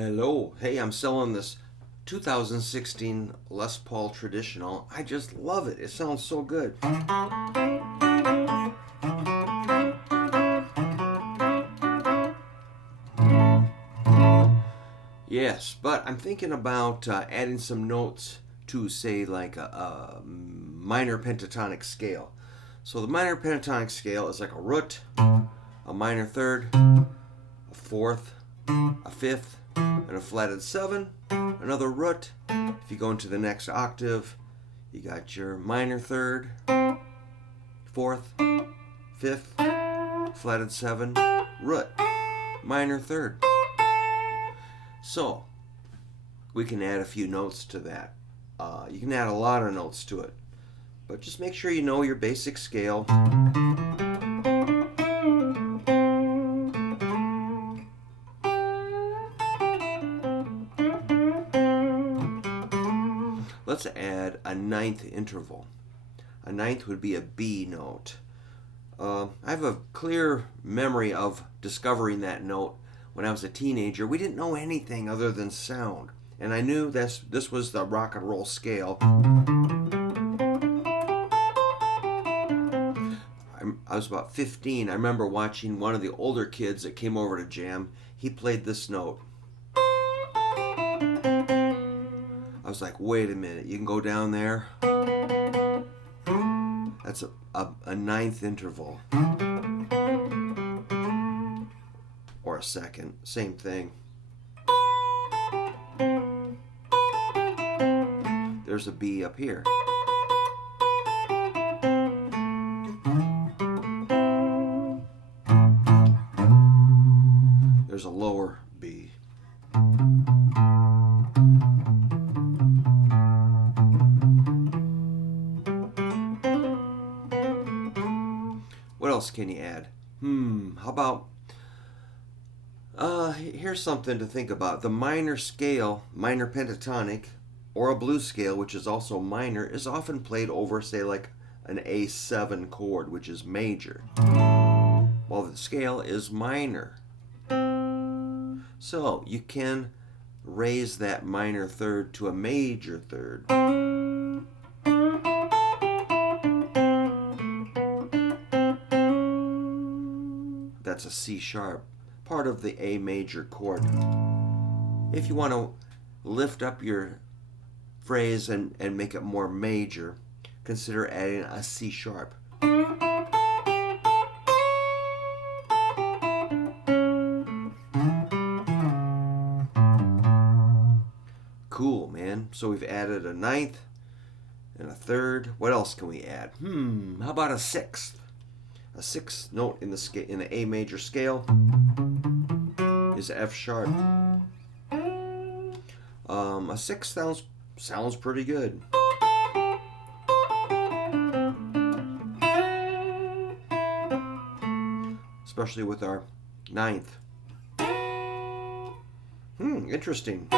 Hello. Hey, I'm selling this 2016 Les Paul Traditional. I just love it. It sounds so good. Yes, but I'm thinking about adding some notes to, say, like a minor pentatonic scale. So the minor pentatonic scale is like a root, a minor third, a fourth, a fifth, and a flatted seven, another root. If you go into the next octave, you got your minor third, fourth, fifth, flatted seven, root, minor third. So we can add a few notes to that. You can add a lot of notes to it, but just make sure you know your basic scale. Let's add a ninth interval. A ninth would be a B note. I have a clear memory of discovering that note when I was a teenager. We didn't know anything other than sound, and I knew this was the rock and roll scale. I was about 15. I remember watching one of the older kids that came over to jam. He played this note. I was like, wait a minute, you can go down there? That's a ninth interval. Or a second, same thing. There's a B up here. There's a lower B. What else can you add? How about here's something to think about. The minor scale, minor pentatonic, or a blues scale, which is also minor, is often played over, say, like an A7 chord, which is major, while the scale is minor. So you can raise that minor third to a major third. That's a C sharp, part of the A major chord. If you want to lift up your phrase and make it more major, consider adding a C sharp. Cool, man. So we've added a ninth and a third. What else can we add? How about a sixth? A sixth note in the A major scale is F sharp. A sixth sounds pretty good. Especially with our ninth. Interesting.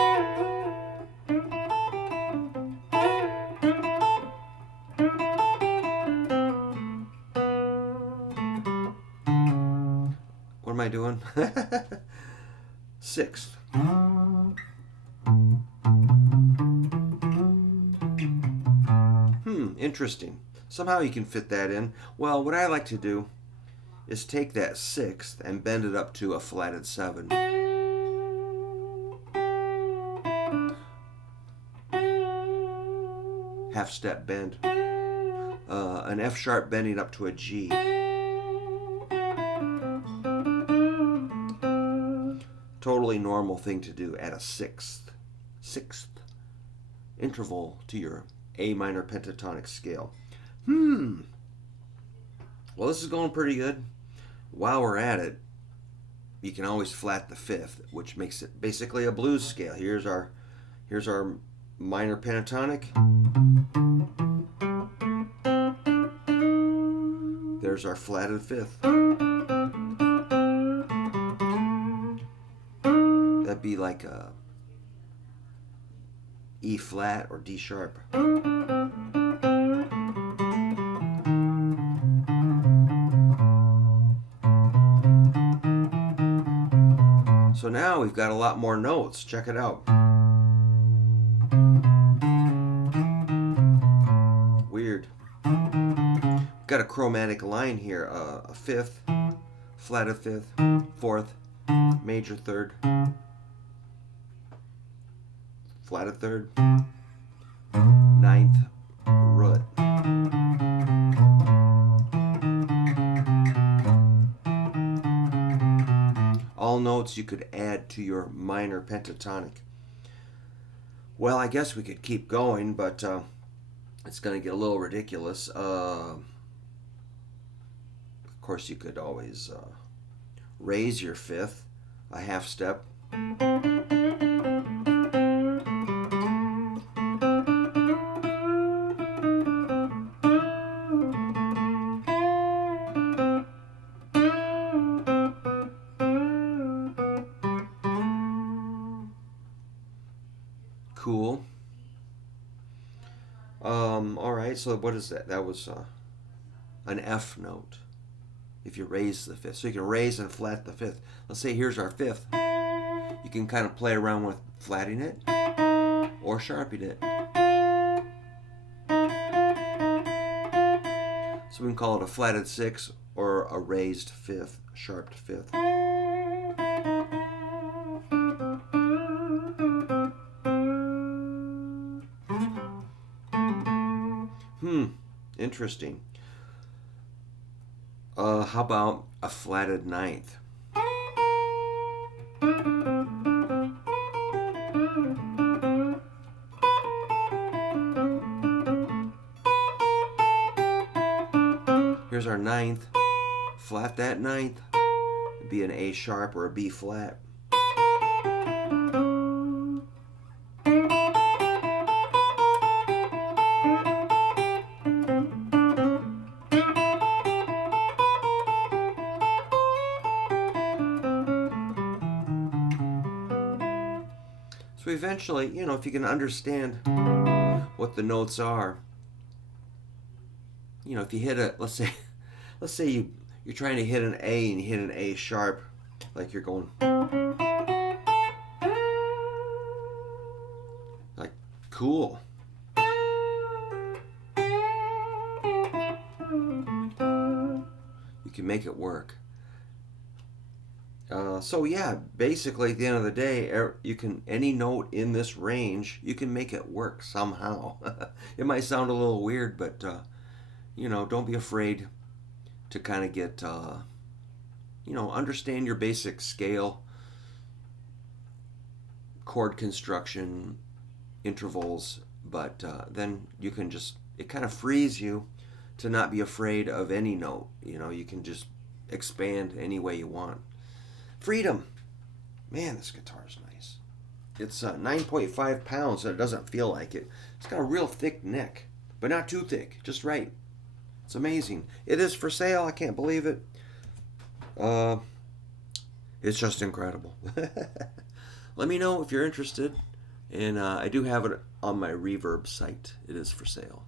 What am I doing? Sixth. Interesting. Somehow you can fit that in. Well, what I like to do is take that sixth and bend it up to a flatted seven. Half step bend. An F sharp bending up to a G. Totally normal thing to do. Add a sixth interval to your A minor pentatonic scale. Well, this is going pretty good. While we're at it, you can always flat the fifth, which makes it basically a blues scale. Here's our minor pentatonic. There's our flatted fifth. That'd be like a E flat or D sharp. So now we've got a lot more notes. Check it out. Weird. Got a chromatic line here. A fifth, flatted fifth, fourth, major third, flatted third, ninth, root. All notes you could add to your minor pentatonic. Well, I guess we could keep going, but it's going to get a little ridiculous. Of course, you could always raise your fifth a half step. Cool. All right, so what is that? That was an F note if you raise the fifth. So you can raise and flat the fifth. Let's say here's our fifth. You can kind of play around with flatting it or sharping it. So we can call it a flatted sixth or a raised fifth, sharped fifth. Interesting. How about a flatted ninth? Here's our ninth. Flat that ninth. It'd be an A sharp or a B flat. So eventually, you know, if you can understand what the notes are, you know, if you hit a, let's say you're trying to hit an A and you hit an A sharp, like you're going, like, cool. You can make it work. So yeah, basically at the end of the day, you can, any note in this range, you can make it work somehow. It might sound a little weird, but you know, don't be afraid to kind of get, you know, understand your basic scale, chord construction, intervals, but then you can just, it kind of frees you to not be afraid of any note. You know, you can just expand any way you want. Freedom. Man, this guitar is nice. It's 9.5 pounds, and it doesn't feel like it. It's got a real thick neck, but not too thick, just right. It's amazing. It is for sale. I can't believe it. It's just incredible. Let me know if you're interested, and I do have it on my Reverb site. It is for sale.